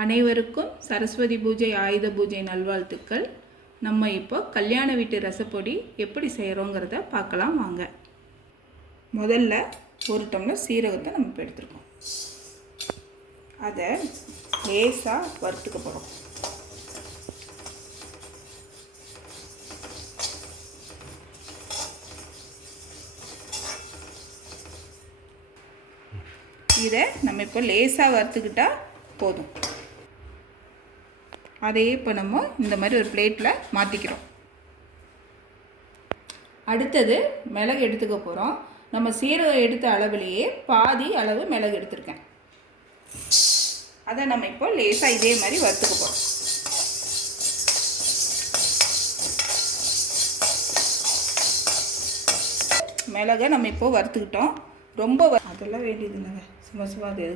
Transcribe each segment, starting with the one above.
அனைவருக்கும் சரஸ்வதி பூஜை ஆயுத பூஜை நல்வாழ்த்துக்கள். நம்ம இப்போ கல்யாண வீட்டு ரசப்பொடி எப்படி செய்கிறோங்கிறத பார்க்கலாம் வாங்க. முதல்ல ஒரு டம்ளர் சீரகத்தை நம்ம இப்போ எடுத்துருக்கோம். அதை லேசாக வறுத்துக்க போகிறோம் இதை நம்ம இப்போ லேசாக வறுத்துக்கிட்டால் போதும். அதையே இப்போ நம்ம இந்த மாதிரி ஒரு பிளேட்டில் மாற்றிக்கிறோம் அடுத்தது மிளகு எடுத்துக்க போகிறோம் நம்ம சீரகம் எடுத்த அளவுலேயே பாதி அளவு மிளகு எடுத்திருக்கேன். அதை நம்ம இப்போ லேசாக இதே மாதிரி வறுத்துக்க போகிறோம் மிளகை நம்ம இப்போ வறுத்துக்கிட்டோம். ரொம்ப அதெல்லாம் வேண்டியது இல்லைங்க சும்மா சும்மா அது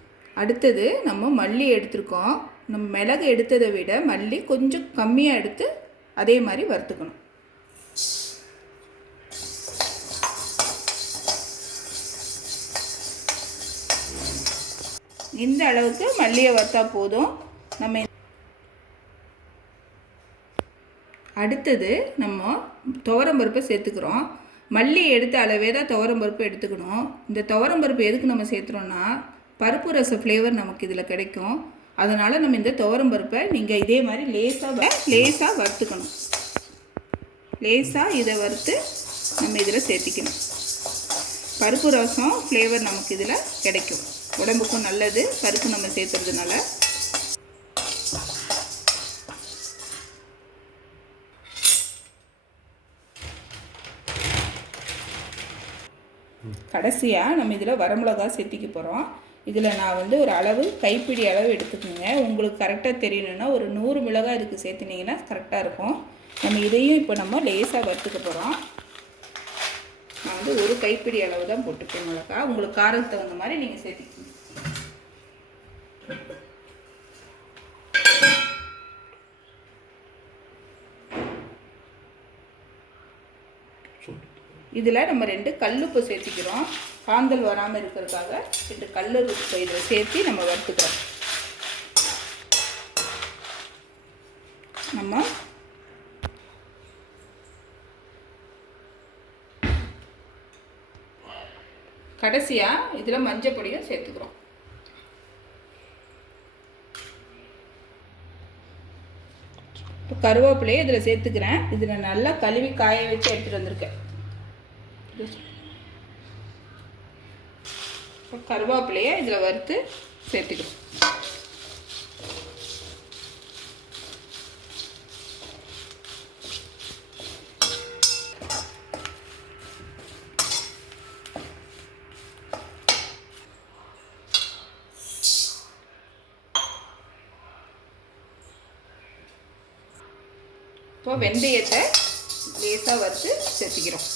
அடுத்தது நம்ம மல்லி எடுத்திருக்கோம். நம்ம மிளகு எடுத்ததை விட மல்லி கொஞ்சம் கம்மியாக எடுத்து அதே மாதிரி வறுத்துக்கணும். இந்த அளவுக்கு மல்லியை வறுத்தா போதும். நம்ம அடுத்தது நம்ம துவரம்பருப்பை சேர்த்துக்கிறோம். மல்லி எடுத்த அளவே தான் துவரம்பருப்பு எடுத்துக்கணும். இந்த துவரம்பருப்பு எதுக்கு நம்ம சேர்த்துறோன்னா பருப்பு ரச ஃப்ளேவர் நமக்கு இதில் கிடைக்கும். அதனால் நம்ம இந்த துவரம் பருப்பை நீங்கள் இதே மாதிரி லேசாக லேசாக வறுத்துக்கணும். லேசாக இதை வறுத்து நம்ம இதில் சேர்த்திக்கணும். பருப்பு ரசம் ஃப்ளேவர் நமக்கு இதில் கிடைக்கும். உடம்புக்கும் நல்லது பருப்பு நம்ம சேர்த்துறதுனால. கடைசியாக நம்ம இதில் வரமிளகா சேர்த்திக்க போகிறோம் இதில் நான் வந்து ஒரு அளவு கைப்பிடி அளவு எடுத்துக்கோங்க. உங்களுக்கு கரெக்டாக தெரியணுன்னா ஒரு நூறு மிளகாய் இதுக்கு சேர்த்துனீங்கன்னா கரெக்டாக இருக்கும். நம்ம இதையும் இப்போ நம்ம லேசாக வறுத்துக்க போகிறோம் நான் வந்து ஒரு கைப்பிடி அளவு தான் போட்டுப்பேன் மிளகா. உங்களுக்கு காரத்துக்கு தகுந்த மாதிரி நீங்கள் சேர்த்திக்கணும் இதில் நம்ம ரெண்டு கல்லுப்பு சேர்த்திக்கிறோம். காந்தல் வராமல் இருக்கிறதுக்காக ரெண்டு கல்லுப்பு இதை சேர்த்து நம்ம வறுத்துக்கிறோம். நம்ம கடைசியாக இதில் மஞ்சள் பொடியும் சேர்த்துக்கிறோம். இப்போ கருவேப்பிலையை இதில் சேர்த்துக்கிறேன். இதில் நல்லா கழுவி காய வச்சு எடுத்துகிட்டு வந்திருக்கேன். இப்போ கருவேப்பிலையை இதில் வறுத்து சேர்த்துக்கிறோம். இப்போ வெந்தயத்தை லேசாக வறுத்து சேர்த்துக்கிறோம்.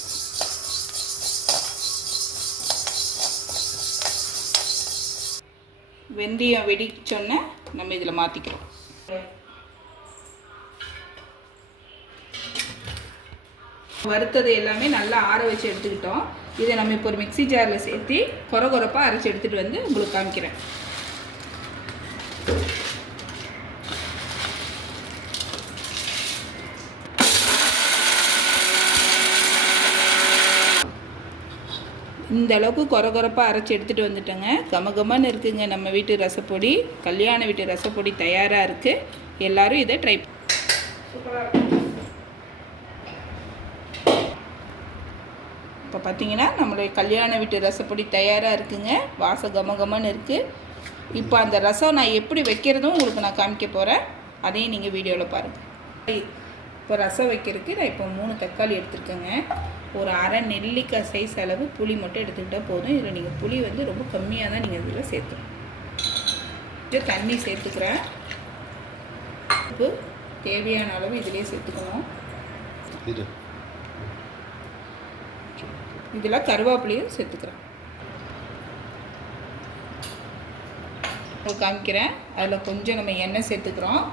வெந்தயம் வெடிச்சோன்னே நம்ம இதில் மாற்றிக்கிறோம் வறுத்தது எல்லாமே நல்லா ஆற வச்சு எடுத்துக்கிட்டோம். இதை நம்ம இப்போ ஒரு மிக்ஸி ஜாரில் சேர்த்து கொர கொரப்பாக அரைச்சி எடுத்துகிட்டு வந்து உங்களுக்கு காமிக்கிறேன். இந்த அளவுக்கு கொர கொரப்பாக அரைச்சி எடுத்துகிட்டு வந்துட்டேங்க. கமகமன்னு இருக்குங்க நம்ம வீட்டு ரசப்பொடி. கல்யாண வீட்டு ரசப்பொடி தயாராக இருக்குது எல்லோரும் இதை ட்ரை இப்போ பார்த்தீங்கன்னா நம்மளுடைய கல்யாண வீட்டு ரசப்பொடி தயாராக இருக்குங்க. வாச கமகமன்னு இருக்குது இப்போ அந்த ரசம் நான் எப்படி வைக்கிறதும் உங்களுக்கு நான் காமிக்க போகிறேன் அதையும் நீங்கள் வீடியோவில் பாருங்கள் இப்போ ரசம் வைக்கிறதுக்கு நான் இப்போ மூணு தக்காளி எடுத்துருக்கேங்க. ஒரு அரை நெல்லிக்காய் சைஸ் அளவு புளி மட்டும் எடுத்துக்கிட்டால் போதும். இதில் நீங்கள் புளி வந்து ரொம்ப கம்மியாக தான் நீங்கள் இதில் சேர்த்துக்கணும். கொஞ்சம் தண்ணி சேர்த்துக்கிறேன். உப்பு தேவையான அளவு இதிலே சேர்த்துக்கணும். இது. இதில் கருவேப்பிலையும் சேர்த்துக்கிறேன். காமிக்கிறேன். அதில் கொஞ்சம் நம்ம எண்ணெய் சேர்த்துக்கிறோம்.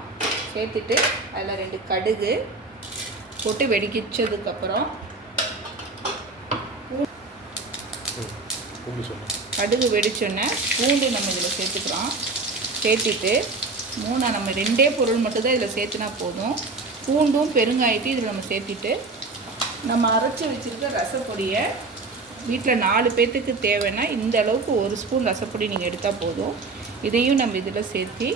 சேர்த்துட்டு அதில் ரெண்டு கடுகு போட்டு வெடிக்கிச்சதுக்கப்புறம் கடுகு வெடிச்சோன்னே பூண்டு நம்ம இதில் சேர்த்துக்கிறோம். சேர்த்துட்டு மூணா நம்ம ரெண்டே பொருள் மட்டும்தான் இதில் சேர்த்துனா போதும். பூண்டும் பெருங்காயத்தையும் இதில் நம்ம சேர்த்திட்டு நம்ம அரைச்சி வச்சுருக்க ரசப்பொடியை வீட்டில் நாலு பேர்த்துக்கு தேவைன்னா இந்த அளவுக்கு ஒரு ஸ்பூன் ரசப்பொடி நீங்கள் எடுத்தால் போதும். இதையும் நம்ம இதில் சேர்த்து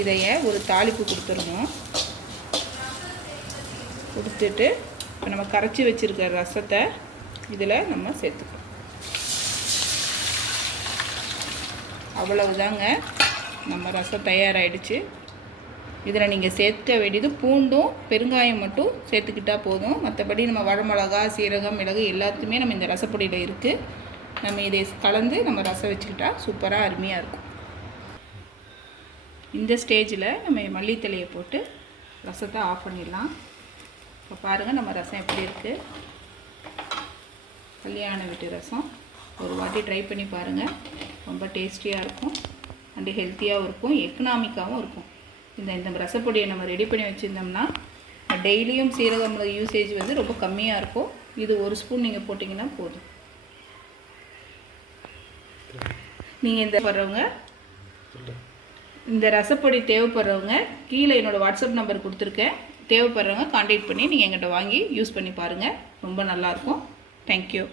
இதைய ஒரு தாளிப்பு கொடுத்துடணும். கொடுத்துட்டு இப்போ நம்ம கரைச்சி வச்சுருக்க ரசத்தை இதில் நம்ம சேர்த்துக்கணும். அவ்வளவுதாங்க. நம்ம ரசம் தயாராகிடுச்சு இதில் நீங்கள் சேர்க்க வேண்டியது பூண்டும் பெருங்காயம் மட்டும் சேர்த்துக்கிட்டால் போதும். மற்றபடி நம்ம வரமிளகா சீரகம் மிளகு எல்லாத்துமே நம்ம இந்த ரசப்பொடியில் இருக்குது நம்ம இதை கலந்து நம்ம ரசம் வச்சுக்கிட்டா சூப்பராக அருமையாக இருக்கும். இந்த ஸ்டேஜில் நம்ம மல்லித்தலையை போட்டு ரசத்தை ஆஃப் பண்ணிடலாம். இப்போ பாருங்கள் நம்ம ரசம் எப்படி இருக்குது கல்யாண வீட்டு ரசம். ஒரு வாட்டி ட்ரை பண்ணி பாருங்கள் ரொம்ப டேஸ்டியாக இருக்கும். அண்டு ஹெல்த்தியாகவும் இருக்கும். எக்கனாமிக்காகவும் இருக்கும். இந்த இந்த ரசப்பொடியை நம்ம ரெடி பண்ணி வச்சுருந்தோம்னா டெய்லியும் சீரகம் யூசேஜ் வந்து ரொம்ப கம்மியாக இருக்கும். இது ஒரு ஸ்பூன் நீங்கள் போட்டிங்கன்னா போதும். நீங்கள் இந்த வர்றவங்க இந்த ரசப்பொடி தேவைப்படுறவங்க கீழே என்னோடய வாட்ஸ்அப் நம்பர் கொடுத்துருக்கேன். தேவைப்படுறவங்க காண்டாக்ட் பண்ணி நீங்கள் எங்கிட்ட வாங்கி யூஸ் பண்ணி பாருங்கள் ரொம்ப நல்லாயிருக்கும். தேங்க்யூ